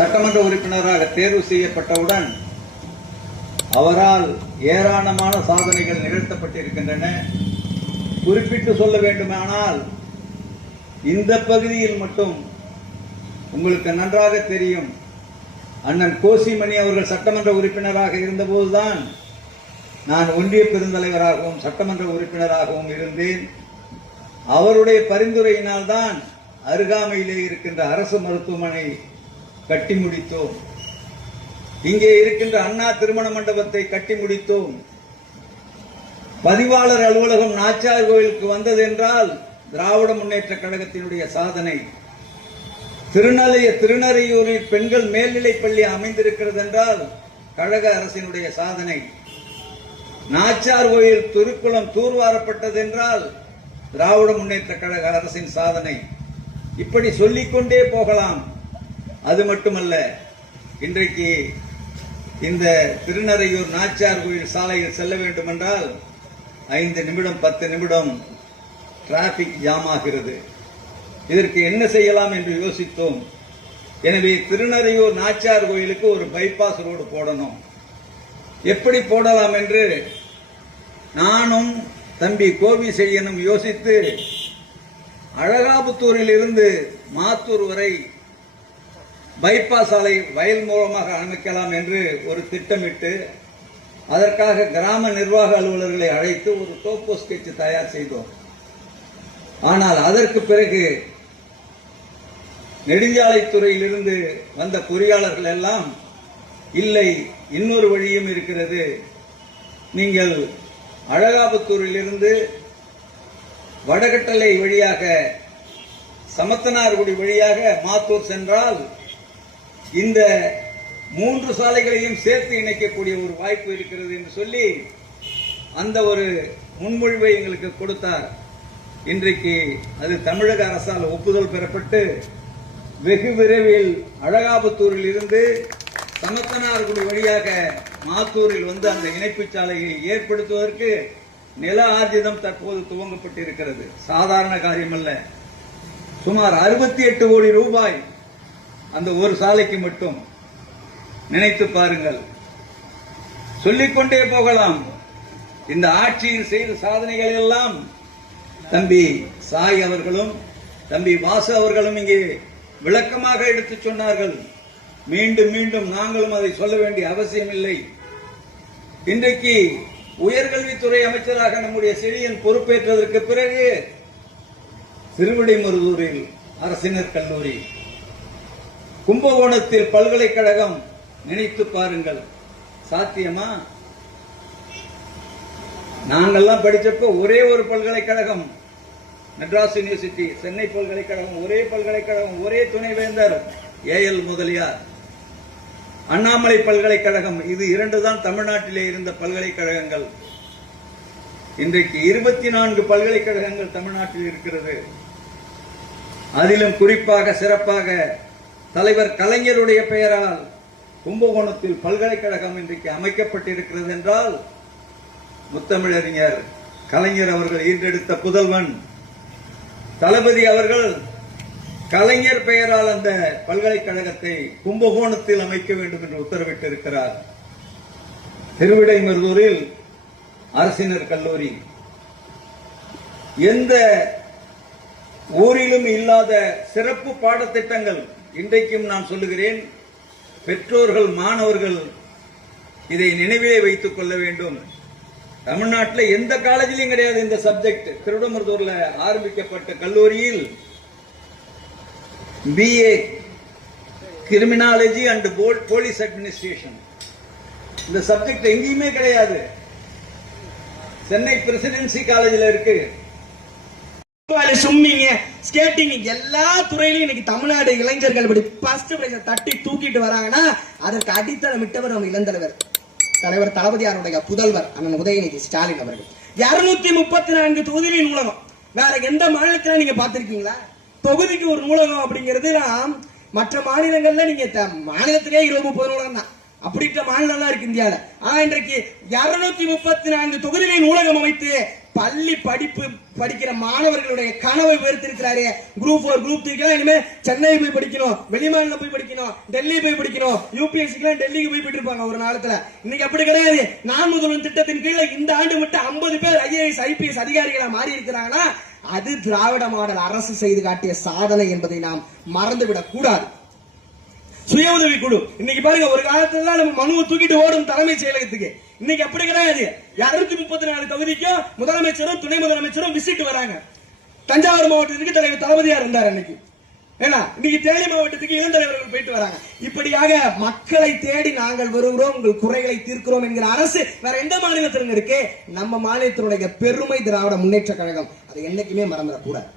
சட்டமன்ற உறுப்பினராக தேர்வு செய்யப்பட்டவுடன் அவரால் ஏராளமான சாதனைகள் நிகழ்த்தப்பட்டிருக்கின்றன. குறிப்பிட்டு சொல்ல வேண்டுமானால் இந்த பகுதியில் மட்டும் உங்களுக்கு நன்றாக தெரியும். அண்ணன் கோசிமணி அவர்கள் சட்டமன்ற உறுப்பினராக இருந்தபோதுதான் நான் ஒன்றிய பெருந்தலைவராகவும் சட்டமன்ற உறுப்பினராகவும் இருந்தேன். அவருடைய பரிந்துரையினால் தான் அருகாமையிலே இருக்கின்ற அரசு மருத்துவமனை கட்டி முடித்தோம். இங்கே இருக்கின்ற அண்ணா திருமண மண்டபத்தை கட்டி முடித்தோம். பதிவாளர் அலுவலகம் நாச்சார் கோயிலுக்கு வந்ததென்றால் திராவிட முன்னேற்ற கழகத்தினுடைய சாதனை. திருநலைய திருநறையூரில் பெண்கள் மேல்நிலைப் பள்ளி அமைந்திருக்கிறது என்றால் கழக அரசினுடைய சாதனை. நாச்சார் கோயில் திருக்குளம் தூர்வாரப்பட்டதென்றால் திராவிட முன்னேற்ற கழக அரசின் சாதனை. இப்படி சொல்லிக்கொண்டே போகலாம். அது மட்டுமல்ல இன்றைக்கு இந்த திருநறையூர் நாச்சியார் கோயில் சாலையில் செல்ல வேண்டும் என்றால் ஐந்து நிமிடம் பத்து நிமிடம் டிராபிக் ஜாம் ஆகிறது. இதற்கு என்ன செய்யலாம் என்று யோசித்தோம். எனவே திருநறையூர் நாச்சியார் கோயிலுக்கு ஒரு பைபாஸ் ரோடு போடணும். எப்படி போடலாம் என்று நானும் தம்பி கோபி செய்யனும் யோசித்து அழகாபுத்தூரில் இருந்து மாத்தூர் வரை பைபாஸ் சாலை வயல் மூலமாக அமைக்கலாம் என்று ஒரு திட்டமிட்டு அதற்காக கிராம நிர்வாக அலுவலர்களை அழைத்து ஒரு டோப்போ ஸ்கெட்ச் தயார் செய்தோம். ஆனால் அதற்கு பிறகு நெடுஞ்சாலைத்துறையிலிருந்து வந்த பொறியாளர்கள் எல்லாம் இல்லை இன்னொரு வழியும் இருக்கிறது. நீங்கள் அழகாபுத்தூரிலிருந்து வடகட்டளை வழியாக சமத்தனார்குடி வழியாக மாத்தூர் சென்றால் இந்த மூன்று சாலைகளையும் சேர்த்து இணைக்கக்கூடிய ஒரு வாய்ப்பு இருக்கிறது என்று சொல்லி அந்த ஒரு முன்மொழிவை எங்களுக்கு கொடுத்தார். இன்றைக்கு அது தமிழக அரசால் ஒப்புதல் பெறப்பட்டு வெகு விரைவில் அழகாபத்தூரில் இருந்து சமத்தனார்குடி வழியாக மாத்தூரில் வந்து அந்த இணைப்புச் சாலையை ஏற்படுத்துவதற்கு நில ஆர்ஜிதம் தற்போது துவங்கப்பட்டிருக்கிறது. சாதாரண காரியமல்ல. சுமார் அறுபத்தி எட்டு கோடி ரூபாய் அந்த ஒரு சாலைக்கு மட்டும் நினைத்து பாருங்கள். சொல்லிக்கொண்டே போகலாம். இந்த ஆட்சியில் செய்த சாதனைகள் எல்லாம் தம்பி சாய் அவர்களும் தம்பி வாசு அவர்களும் இங்கே விளக்கமாக எடுத்துச் சொன்னார்கள். மீண்டும் மீண்டும் நாங்களும் அதை சொல்ல வேண்டிய அவசியம் இல்லை இன்றைக்கு உயர்கல்வித்துறை அமைச்சராக நம்முடைய செழியன் பொறுப்பேற்றதற்கு பிறகு திருவிடைமருதூரில் அரசினர் கல்லூரி கும்பகோணத்தில் பல்கலைக்கழகம் நினைத்து பாருங்கள். சாத்தியமா? நாங்கள்லாம் படிச்சப்போ ஒரே ஒரு பல்கலைக்கழகம். மெட்ராஸ் யூனிவர்சிட்டி சென்னை பல்கலைக்கழகம் ஒரே பல்கலைக்கழகம் ஒரே துணைவேந்தர் ஏஎல் முதலியார். அண்ணாமலை பல்கலைக்கழகம் இது இரண்டு தான் தமிழ்நாட்டிலே இருந்த பல்கலைக்கழகங்கள். இன்றைக்கு இருபத்தி நான்கு பல்கலைக்கழகங்கள் தமிழ்நாட்டில் இருக்கிறது. அதிலும் குறிப்பாக சிறப்பாக தலைவர் கலைஞருடைய பெயரால் கும்பகோணத்தில் பல்கலைக்கழகம் இன்றைக்கு அமைக்கப்பட்டிருக்கிறது என்றால் முத்தமிழறிஞர் கலைஞர் அவர்கள் ஈன்றெடுத்த புதல்வன் தளபதி அவர்கள் கலைஞர் பெயரால் அந்த பல்கலைக்கழகத்தை கும்பகோணத்தில் அமைக்க வேண்டும் என்று உத்தரவிட்டிருக்கிறார். திருவிடைமருதூரில் அரசினர் கல்லூரி. எந்த ஊரிலும் இல்லாத சிறப்பு பாடத்திட்டங்கள் இன்றைக்கும் நான் சொல்லுகிறேன் பெற்றோர்கள் மாணவர்கள் இதை நினைவிலே வைத்துக் கொள்ள வேண்டும். தமிழ்நாட்டில் எந்த காலேஜிலையும் கிடையாது இந்த சப்ஜெக்ட். திருவிடமருதூர்ல ஆரம்பிக்கப்பட்ட கல்லூரியில் BA criminology and police administration இந்த சப்ஜெக்ட் எங்கேயுமே கிடையாது. சென்னை பிரசிடென்சி காலேஜில் இருக்கு. ஸ்விம்மிங் ஸ்கேட்டிங் எல்லா துறையிலும் இன்னைக்கு தமிழ்நாடு இளைஞர்கள் இப்படி ஃபர்ஸ்ட் பிரைஸ் தட்டி தூக்கிட்டு வராங்கன்னா அதற்கு அடித்தளமிட்டவர் நம்ம இளந்தலைவர். தலைவர் தளபதியாருடைய புதல்வர் அண்ணன் உதயநிதி ஸ்டாலின் அவர்கள். இருநூத்தி முப்பத்தி நான்கு தொகுதிகளின் நூலகம். வேற எந்த மாநிலத்துல நீங்க பாத்திருக்கீங்களா தொகுதிக்கு ஒரு நூலகம் அப்படிங்கிறது மற்ற மாநிலங்கள்ல நீங்க மாநிலத்திலே இருபது முப்பது நூலகம் தான். அப்படிப்பட்ட மாநிலம் தான் இருக்கு இந்தியால. ஆனா இன்றைக்கு இருநூத்தி முப்பத்தி நான்கு தொகுதிகளின் நூலகம் அமைத்து பள்ளி படிப்பு படிக்கிற மாணவர்களுடைய கனவை உயர்த்திருக்கிறாரே குரூப் ஃபோர் குரூப் த்ரீக்கெல்லாம் இனிமே சென்னை போய் படிக்கணும் வெளிமாநில போய் படிக்கணும் டெல்லி போய் படிக்கணும் யூபிஎஸ்சிக்கெல்லாம் டெல்லிக்கு போய் போயிட்டு இருப்பாங்க ஒரு நாளத்துல. இன்னைக்கு அப்படி கிடையாது. நான் முதல்வன் திட்டத்தின் கீழே இந்த ஆண்டு மட்டும் 50 பேர் ஐஏஎஸ் ஐபிஎஸ் அதிகாரிகளா மாறி இருக்கிறாங்கன்னா அது திராவிட மாடல் அரசு செய்து காட்டிய சாதனை என்பதை நாம் மறந்துவிடக் கூடாது. சுய உதவி குழு. இன்னைக்கு பாருங்க ஒரு காலத்துல நம்ம மனுவை தூக்கிட்டு ஓடும் தலைமைச் செயலகத்துக்கு. இன்னைக்கு அப்படி கிடையாது. இருநூத்தி முப்பத்தி நாலு தொகுதிக்கும் முதலமைச்சரும் துணை முதலமைச்சரும் விசிட் வராங்க. தஞ்சாவூர் மாவட்டத்துக்கு தலைவர் தளபதியா இருந்தார் அன்னைக்கு. ஏன்னா இன்னைக்கு தேனி மாவட்டத்துக்கு இளந்தலைவர்கள் போயிட்டு வராங்க. இப்படியாக மக்களை தேடி நாங்கள் வருகிறோம் உங்கள் குறைகளை தீர்க்கிறோம் என்கிற அரசு வேற எந்த மாநிலத்திலும் இருக்கு நம்ம மாநிலத்தினுடைய பெருமை திராவிட முன்னேற்ற கழகம். அதை என்னைக்குமே மறந்துடக்கூடாது.